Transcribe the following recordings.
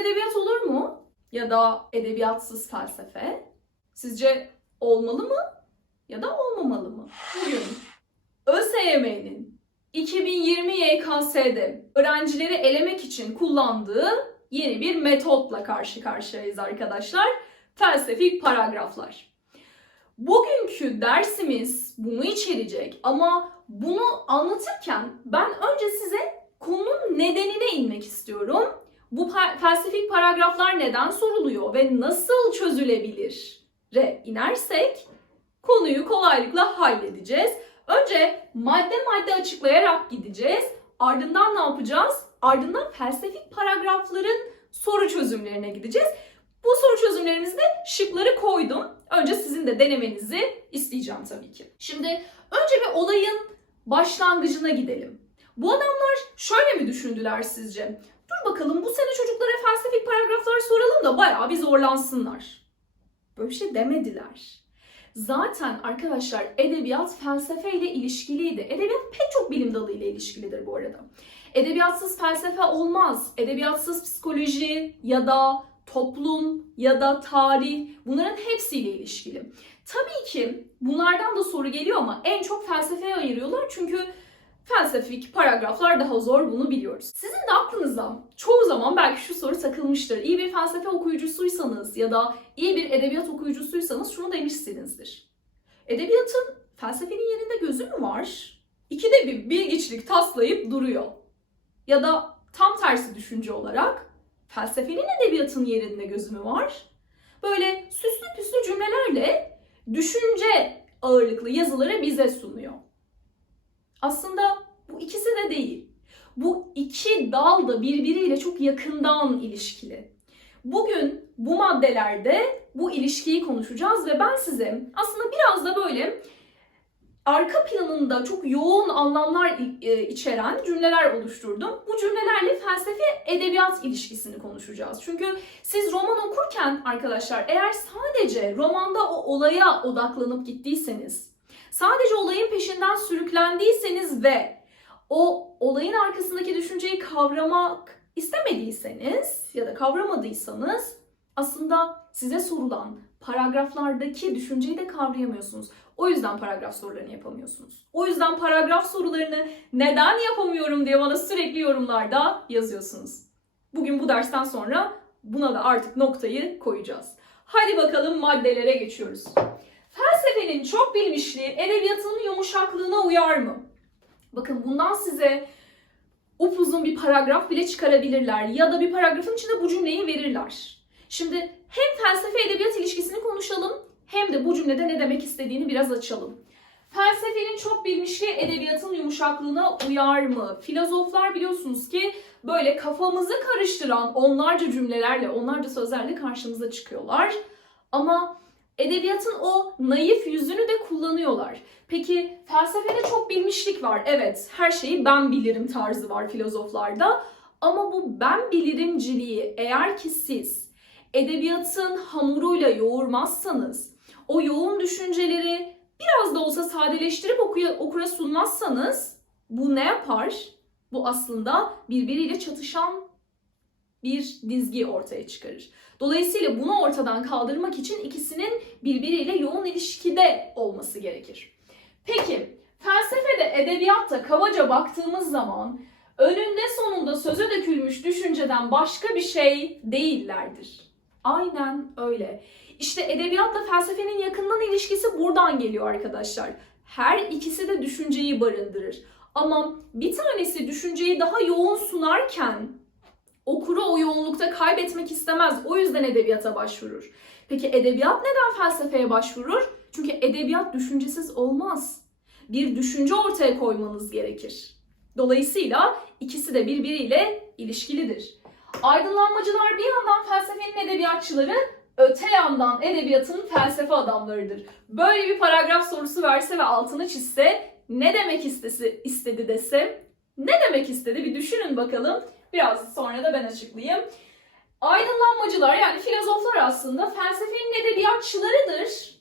edebiyat olur mu? Ya da edebiyatsız felsefe? Sizce olmalı mı? Ya da olmamalı mı? Bugün ÖSYM'nin 2020 YKS'de öğrencileri elemek için kullandığı yeni bir metotla karşı karşıyayız arkadaşlar. Felsefik paragraflar. Bugünkü dersimiz bunu içerecek ama bunu anlatırken ben önce size konunun nedenine inmek istiyorum. Bu pa- felsefik paragraflar neden soruluyor ve nasıl çözülebilir? Re inersek konuyu kolaylıkla halledeceğiz. Önce madde madde açıklayarak gideceğiz. Ardından ne yapacağız? Ardından felsefik paragrafların soru çözümlerine gideceğiz. Bu soru çözümlerimizde şıkları koydum. Önce sizin de denemenizi isteyeceğim tabii ki. Şimdi önce bir olayın başlangıcına gidelim. Bu adamlar şöyle mi düşündüler sizce? Dur bakalım bu sene çocuklara felsefik paragraflar soralım da bayağı bir zorlansınlar. Böyle bir şey demediler. Zaten arkadaşlar edebiyat felsefe ile ilişkiliydi. Edebiyat pek çok bilim dalı ile ilişkilidir bu arada. Edebiyatsız felsefe olmaz. Edebiyatsız psikoloji ya da toplum ya da tarih bunların hepsiyle ilişkili. Tabii ki bunlardan da soru geliyor ama en çok felsefeye ayırıyorlar çünkü felsefik paragraflar daha zor bunu biliyoruz. Sizin de aklınıza çoğu zaman belki şu soru takılmıştır. İyi bir felsefe okuyucusuysanız ya da iyi bir edebiyat okuyucusuysanız şunu demişsinizdir. Edebiyatın felsefenin yerinde gözü mü var? İkide bir bilgiçlik taslayıp duruyor. Ya da tam tersi düşünce olarak felsefenin edebiyatın yerinde gözü mü var? Böyle süslü püslü cümlelerle düşünce ağırlıklı yazıları bize sunuyor. Aslında bu ikisi de değil. Bu iki dal da birbiriyle çok yakından ilişkili. Bugün bu maddelerde bu ilişkiyi konuşacağız ve ben size aslında biraz da böyle arka planında çok yoğun anlamlar e, içeren cümleler oluşturdum. Bu cümlelerle felsefe edebiyat ilişkisini konuşacağız. Çünkü siz roman okurken arkadaşlar eğer sadece romanda o olaya odaklanıp gittiyseniz, sadece olayın peşinden sürüklendiyseniz ve o olayın arkasındaki düşünceyi kavramak istemediyseniz ya da kavramadıysanız aslında size sorulan paragraflardaki düşünceyi de kavrayamıyorsunuz. O yüzden paragraf sorularını yapamıyorsunuz. O yüzden paragraf sorularını neden yapamıyorum diye bana sürekli yorumlarda yazıyorsunuz. Bugün bu dersten sonra buna da artık noktayı koyacağız. Hadi bakalım maddelere geçiyoruz. Felsefenin çok bilmişliği edebiyatın yumuşaklığına uyar mı? Bakın bundan size upuzun bir paragraf bile çıkarabilirler ya da bir paragrafın içinde bu cümleyi verirler. Şimdi hem felsefe edebiyat ilişkisini konuşalım hem de bu cümlede ne demek istediğini biraz açalım. Felsefenin çok bilmişliği edebiyatın yumuşaklığına uyar mı? Filozoflar biliyorsunuz ki böyle kafamızı karıştıran onlarca cümlelerle, onlarca sözlerle karşımıza çıkıyorlar. Ama edebiyatın o naif yüzünü de kullanıyorlar. Peki felsefede çok bilmişlik var. Evet, her şeyi ben bilirim tarzı var filozoflarda. Ama bu ben bilirimciliği eğer ki siz edebiyatın hamuruyla yoğurmazsanız, o yoğun düşünceleri biraz da olsa sadeleştirip okuya, okura sunmazsanız bu ne yapar? Bu aslında birbiriyle çatışan bir dizgi ortaya çıkarır. Dolayısıyla bunu ortadan kaldırmak için ikisinin birbiriyle yoğun ilişkide olması gerekir. Peki felsefede edebiyatta kabaca baktığımız zaman önünde sonunda söze dökülmüş düşünceden başka bir şey değillerdir. Aynen öyle. İşte edebiyatla felsefenin yakından ilişkisi buradan geliyor arkadaşlar. Her ikisi de düşünceyi barındırır. Ama bir tanesi düşünceyi daha yoğun sunarken okuru o yoğunlukta kaybetmek istemez. O yüzden edebiyata başvurur. Peki edebiyat neden felsefeye başvurur? Çünkü edebiyat düşüncesiz olmaz. Bir düşünce ortaya koymanız gerekir. Dolayısıyla ikisi de birbiriyle ilişkilidir. Aydınlanmacılar bir yandan felsefenin edebiyatçıları, öte yandan edebiyatın felsefe adamlarıdır. Böyle bir paragraf sorusu verse ve altını çizse ne demek istesi, istedi dese ne demek istedi bir düşünün bakalım. Biraz sonra da ben açıklayayım. Aydınlanmacılar yani filozoflar aslında felsefenin edebiyatçılarıdır.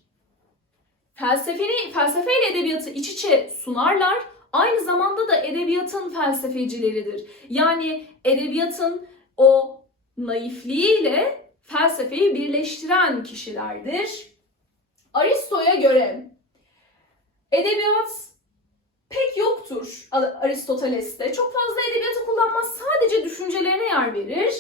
Felsefeni, felsefe ile edebiyatı iç içe sunarlar. Aynı zamanda da edebiyatın felsefecileridir. Yani edebiyatın o naifliğiyle felsefeyi birleştiren kişilerdir. Aristo'ya göre edebiyat pek yoktur Aristoteles'te. Çok fazla edebiyatı kullanmaz, sadece düşüncelerine yer verir.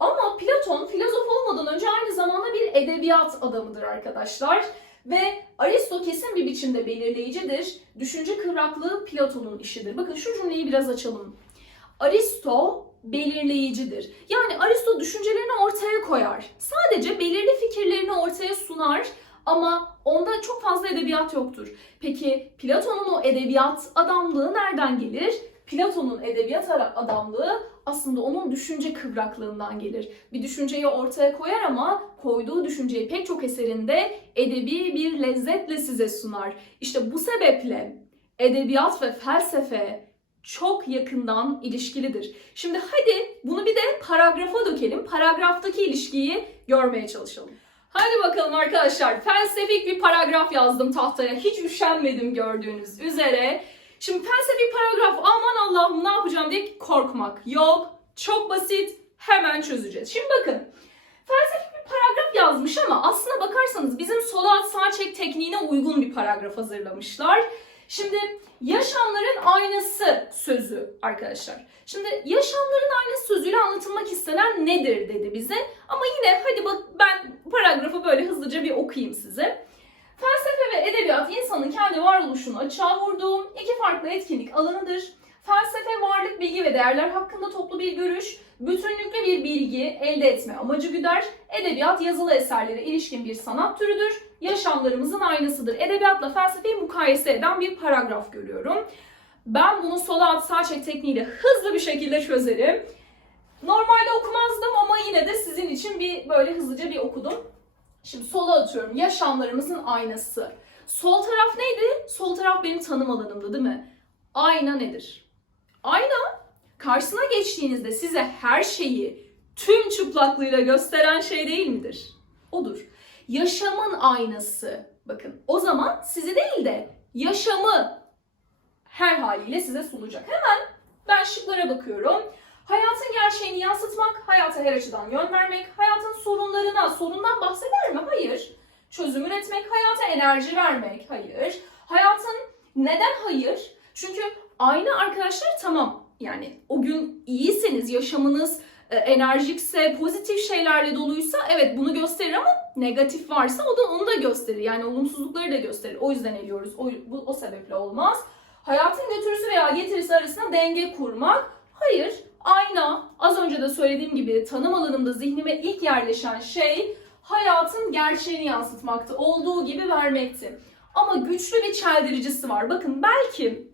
Ama Platon filozof olmadan önce aynı zamanda bir edebiyat adamıdır arkadaşlar. Ve Aristo kesin bir biçimde belirleyicidir. Düşünce kıvraklığı Platon'un işidir. Bakın şu cümleyi biraz açalım. Aristo belirleyicidir. Yani Aristo düşüncelerini ortaya koyar. Sadece belirli fikirlerini ortaya sunar ama onda çok fazla edebiyat yoktur. Peki Platon'un o edebiyat adamlığı nereden gelir? Platon'un edebiyat adamlığı aslında onun düşünce kıvraklığından gelir. Bir düşünceyi ortaya koyar ama koyduğu düşünceyi pek çok eserinde edebi bir lezzetle size sunar. İşte bu sebeple edebiyat ve felsefe çok yakından ilişkilidir. Şimdi hadi bunu bir de paragrafa dökelim. Paragraftaki ilişkiyi görmeye çalışalım. Hadi bakalım arkadaşlar. Felsefik bir paragraf yazdım tahtaya. Hiç üşenmedim gördüğünüz üzere. Şimdi felsefik paragraf aman Allah'ım ne yapacağım diye korkmak yok. Çok basit. Hemen çözeceğiz. Şimdi bakın. Felsefik bir paragraf yazmış ama aslına bakarsanız bizim sol alt sağ çek tekniğine uygun bir paragraf hazırlamışlar. Şimdi yaşamların aynası sözü arkadaşlar. Şimdi yaşamların aynası sözüyle anlatılmak istenen nedir dedi bize. Ama yine hadi bak ben paragrafı böyle hızlıca bir okuyayım size. Felsefe ve edebiyat insanın kendi varoluşunu açığa vurduğu iki farklı etkinlik alanıdır. Felsefe varlık, bilgi ve değerler hakkında toplu bir görüş, bütünlüklü bir bilgi elde etme amacı güder. Edebiyat yazılı eserlere ilişkin bir sanat türüdür. Yaşamlarımızın aynasıdır. Edebiyatla felsefeyi mukayese eden bir paragraf görüyorum. Ben bunu sola at sağ çek tekniğiyle hızlı bir şekilde çözerim. Normalde okumazdım ama yine de sizin için bir böyle hızlıca bir okudum. Şimdi sola atıyorum. Yaşamlarımızın aynası. Sol taraf neydi? Sol taraf benim tanım alanımdı değil mi? Ayna nedir? Ayna karşısına geçtiğinizde size her şeyi tüm çıplaklığıyla gösteren şey değil midir? Odur. Yaşamın aynası. Bakın o zaman sizi değil de yaşamı her haliyle size sunacak. Hemen ben şıklara bakıyorum. Hayatın gerçeğini yansıtmak, hayata her açıdan yön vermek, hayatın sorunlarına, sorundan bahseder mi? Hayır. Çözüm üretmek, hayata enerji vermek. Hayır. Hayatın neden hayır? Çünkü aynı arkadaşlar tamam yani o gün iyiseniz, yaşamınız e, enerjikse, pozitif şeylerle doluysa evet bunu gösterir ama negatif varsa o da onu da gösterir. Yani olumsuzlukları da gösterir. O yüzden eliyoruz. O, bu, o sebeple olmaz. Hayatın götürüsü veya getirisi arasında denge kurmak. Hayır. Ayna az önce de söylediğim gibi tanım alanımda zihnime ilk yerleşen şey hayatın gerçeğini yansıtmaktı. Olduğu gibi vermekti. Ama güçlü bir çeldiricisi var. Bakın belki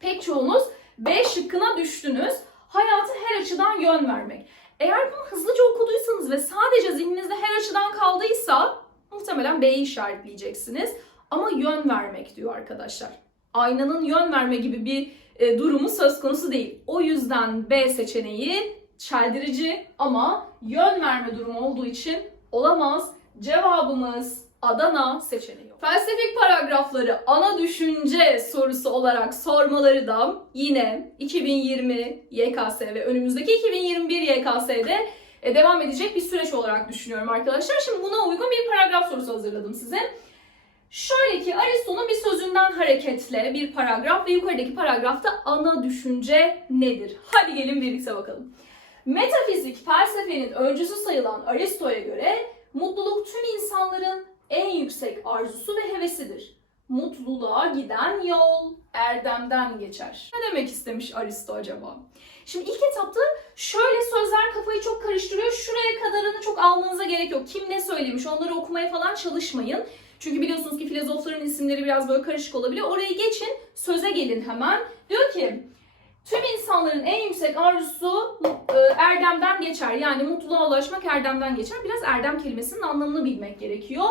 pek çoğunuz B şıkkına düştünüz. Hayatı her açıdan yön vermek. Eğer bunu hızlıca okuduysanız ve sadece zihninizde her açıdan kaldıysa muhtemelen B'yi işaretleyeceksiniz. Ama yön vermek diyor arkadaşlar. Aynanın yön verme gibi bir e, durumu söz konusu değil. O yüzden B seçeneği çeldirici ama yön verme durumu olduğu için olamaz. Cevabımız Adana seçeneği. Felsefik paragrafları ana düşünce sorusu olarak sormaları da yine 2020 YKS ve önümüzdeki 2021 YKS'de e, devam edecek bir süreç olarak düşünüyorum arkadaşlar. Şimdi buna uygun bir paragraf sorusu hazırladım size. Şöyle ki Aristo'nun bir sözünden hareketle bir paragraf ve yukarıdaki paragrafta ana düşünce nedir? Hadi gelin birlikte bakalım. Metafizik felsefenin öncüsü sayılan Aristo'ya göre mutluluk tüm insanların en yüksek arzusu ve hevesidir. Mutluluğa giden yol erdemden geçer. Ne demek istemiş Aristo acaba? Şimdi ilk etapta şöyle sözler kafayı çok karıştırıyor. Şuraya kadarını çok almanıza gerek yok. Kim ne söylemiş onları okumaya falan çalışmayın. Çünkü biliyorsunuz ki filozofların isimleri biraz böyle karışık olabiliyor. Orayı geçin, söze gelin hemen. Diyor ki tüm insanların en yüksek arzusu e, erdemden geçer. Yani mutluluğa ulaşmak erdemden geçer. Biraz erdem kelimesinin anlamını bilmek gerekiyor.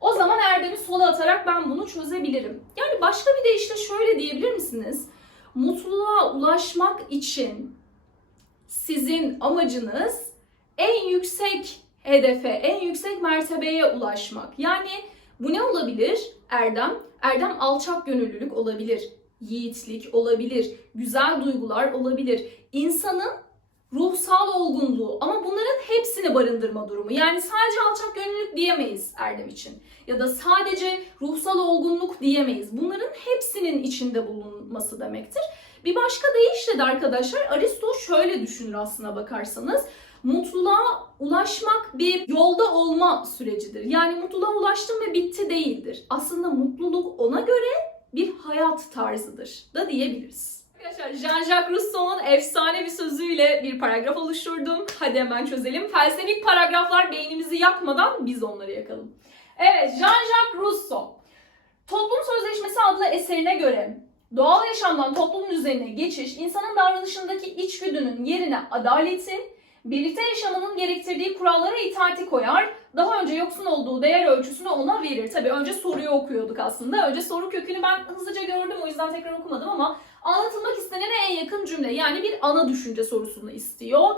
O zaman erdemi sola atarak ben bunu çözebilirim. Yani başka bir de işte şöyle diyebilir misiniz? Mutluluğa ulaşmak için sizin amacınız en yüksek hedefe, en yüksek mertebeye ulaşmak. Yani bu ne olabilir? Erdem. Erdem alçak gönüllülük olabilir. Yiğitlik olabilir. Güzel duygular olabilir. İnsanın ruhsal olgunluğu barındırma durumu. Yani sadece alçak gönüllülük diyemeyiz Erdem için. Ya da sadece ruhsal olgunluk diyemeyiz. Bunların hepsinin içinde bulunması demektir. Bir başka deyişle de arkadaşlar Aristo şöyle düşünür aslına bakarsanız. Mutluluğa ulaşmak bir yolda olma sürecidir. Yani mutluluğa ulaştım ve bitti değildir. Aslında mutluluk ona göre bir hayat tarzıdır da diyebiliriz. Arkadaşlar Jean-Jacques Rousseau'nun efsane bir sözüyle bir paragraf oluşturdum. Hadi hemen çözelim. Felsefik paragraflar beynimizi yakmadan biz onları yakalım. Evet Jean-Jacques Rousseau. Toplum Sözleşmesi adlı eserine göre doğal yaşamdan toplumun üzerine geçiş insanın davranışındaki içgüdünün yerine adaleti, birlikte yaşamanın gerektirdiği kurallara itaati koyar, daha önce yoksun olduğu değer ölçüsünü ona verir. Tabii önce soruyu okuyorduk aslında. Önce soru kökünü ben hızlıca gördüm o yüzden tekrar okumadım ama anlatılmak istenene en yakın cümle yani bir ana düşünce sorusunu istiyor.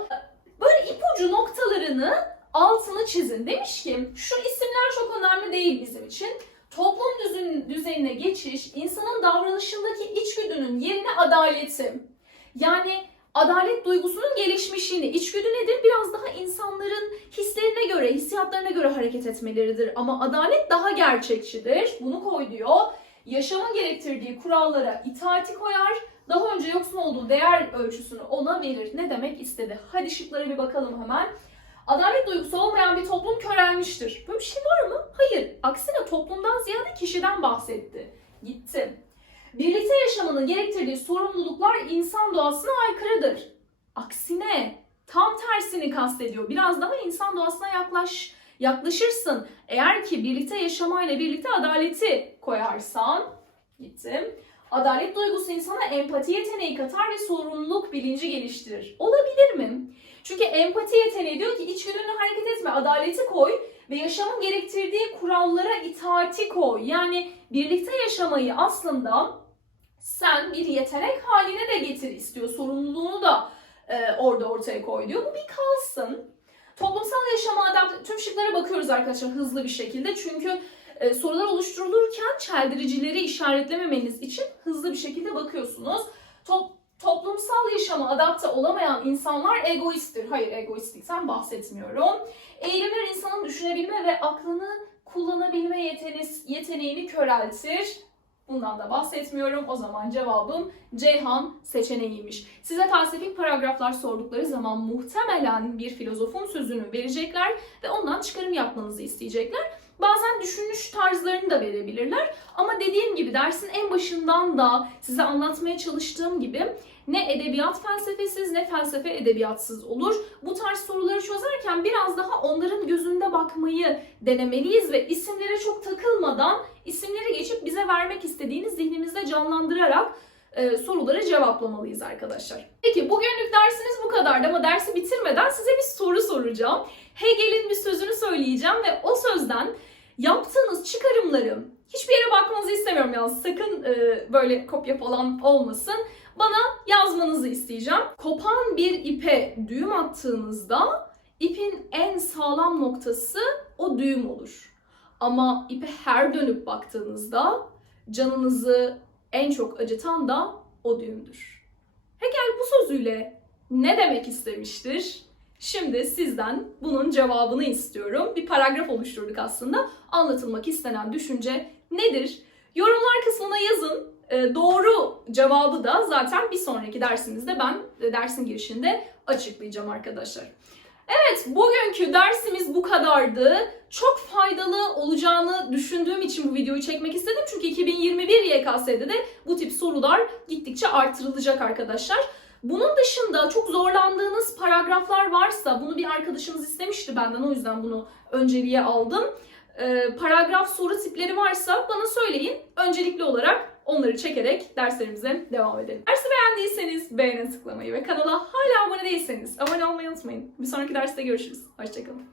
Böyle ipucu noktalarını altını çizin. Demiş ki şu isimler çok önemli değil bizim için. Toplum düzün, düzenine geçiş, insanın davranışındaki içgüdünün yerine adaleti. Yani adalet duygusunun gelişmişliğini, içgüdü nedir? Biraz daha insanların hislerine göre, hissiyatlarına göre hareket etmeleridir. Ama adalet daha gerçekçidir. Bunu koy diyor. Yaşamın gerektirdiği kurallara itaati koyar. Daha önce yoksun olduğu değer ölçüsünü ona verir. Ne demek istedi? Hadi şıklara bir bakalım hemen. Adalet duygusu olmayan bir toplum körelmiştir. Böyle bir şey var mı? Hayır. Aksine toplumdan ziyade kişiden bahsetti. Gitti. Birlikte yaşamanın gerektirdiği sorumluluklar insan doğasına aykırıdır. Aksine tam tersini kastediyor. Biraz daha insan doğasına yaklaş yaklaşırsın. Eğer ki birlikte yaşamayla birlikte adaleti koyarsan gittim. Adalet duygusu insana empati yeteneği katar ve sorumluluk bilinci geliştirir. Olabilir mi? Çünkü empati yeteneği diyor ki içgüdünle hareket etme, adaleti koy ve yaşamın gerektirdiği kurallara itaati koy. Yani birlikte yaşamayı aslında sen bir yetenek haline de getir istiyor. Sorumluluğunu da e, orada ortaya koy diyor. Bu bir kalsın. Toplumsal yaşama adapte... Tüm şıklara bakıyoruz arkadaşlar hızlı bir şekilde. Çünkü e, sorular oluşturulurken çeldiricileri işaretlememeniz için hızlı bir şekilde bakıyorsunuz. Top, toplumsal yaşama adapte olamayan insanlar egoisttir. Hayır egoistlikten bahsetmiyorum. Eğilimler insanın düşünebilme ve aklını kullanabilme yetene- yeteneğini köreltir. Bundan da bahsetmiyorum. O zaman cevabım Ceyhan seçeneğiymiş. Size felsefik paragraflar sordukları zaman muhtemelen bir filozofun sözünü verecekler ve ondan çıkarım yapmanızı isteyecekler. Bazen düşünüş tarzlarını da verebilirler. Ama dediğim gibi dersin en başından da size anlatmaya çalıştığım gibi ne edebiyat felsefesiz ne felsefe edebiyatsız olur. Bu tarz soruları çözerken biraz daha onların gözünde bakmayı denemeliyiz ve isimlere çok takılmadan isimleri geçip bize vermek istediğiniz zihnimizde canlandırarak e, soruları cevaplamalıyız arkadaşlar. Peki bugünlük dersiniz bu kadardı ama dersi bitirmeden size bir soru soracağım. Hegel'in bir sözünü söyleyeceğim ve o sözden yaptığınız çıkarımları hiçbir yere bakmanızı istemiyorum yalnız sakın e, böyle kopya falan olmasın. Bana yazmanızı isteyeceğim. Kopan bir ipe düğüm attığınızda ipin en sağlam noktası o düğüm olur. Ama ipe her dönüp baktığınızda canınızı en çok acıtan da o düğümdür. Hegel bu sözüyle ne demek istemiştir? Şimdi sizden bunun cevabını istiyorum. Bir paragraf oluşturduk aslında. Anlatılmak istenen düşünce nedir? Yorumlar kısmına yazın. Ee, doğru cevabı da zaten bir sonraki dersimizde ben e, dersin girişinde açıklayacağım arkadaşlar. Evet, bugünkü dersimiz bu kadardı. Çok faydalı olacağını düşündüğüm için bu videoyu çekmek istedim. Çünkü 2021 YKS'de de bu tip sorular gittikçe artırılacak arkadaşlar. Bunun dışında çok zorlandığınız paragraflar varsa, bunu bir arkadaşımız istemişti benden o yüzden bunu önceliğe aldım. Ee, paragraf soru tipleri varsa bana söyleyin. Öncelikli olarak onları çekerek derslerimize devam edelim. Dersi beğendiyseniz beğene tıklamayı ve kanala hala abone değilseniz abone olmayı unutmayın. Bir sonraki derste görüşürüz. Hoşçakalın.